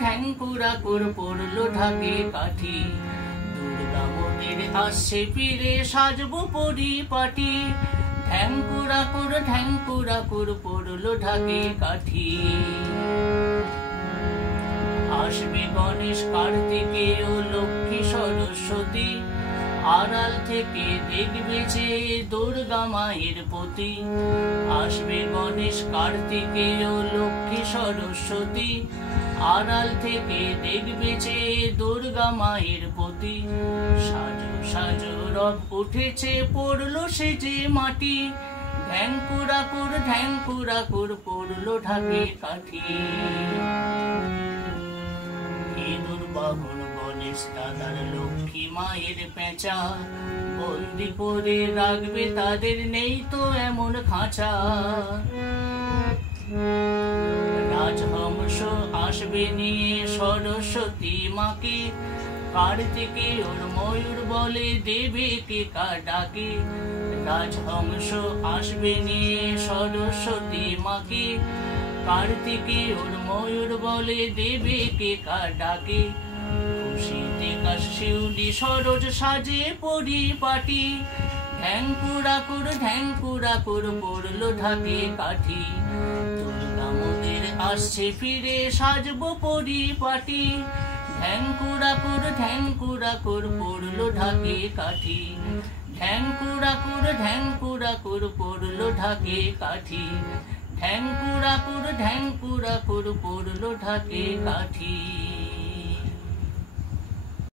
ঢ্যাংকুড়াকুর পড়লো ঢাকে কাঠি। দুর্গা মোদের আসছে ফিরে সাজবো পরিপাটি। ঢ্যাংকুড়াকুর পড়লো ঢাকে কাঠি। আসবে গণেশ কার্তিকেয় লক্ষ্মী সরস্বতী, আড়াল থেকে দেখবে যে দুর্গা মায়ের প্রতি। আসবে গণেশ কার্তিকেয় লক্ষ্মী সরস্বতী, আড়াল থেকে দেখবে যে দুর্গা মায়ের প্রতি। সাজো সাজো রব উঠেছে পড়লো সেজে মাটি। ঢ্যাংকুড়াকুর পড়লো ঢাকে কাঠি। ইঁদুর বাহন গণেশ দাদার লক্ষ্মী মায়ের পেঁচা, বন্দি করে রাখবে তাদের নেই তো এমন খাঁচা। রাজহংস আসবে নিয়ে সরস্বতী মাকে, কার্তিকে ওর ময়ূর বলে দেবে কে ডাকে। রাজহংস আসবে নিয়ে সরস্বতী মাকে, কার্তিকে ওর ময়ূর বলে দেবে কে ডাকে। খুশিতে কাশ শিউলি সরোজ সাজে পরিপাটি। ঢ্যাংকুড়াকুর পড়লো ঢাকে কাঠি। দুর্গা মোদের আসছে ফিরে সাজবো পরিপাটি। ঢ্যাংকুড়াকুর পড়লো ঢাকে কাঠি। ঢ্যাংকুড়াকুর পড়লো ঢাকে কাঠি। ঢ্যাংকুড়াকুর পড়লো ঢাকে কাঠি।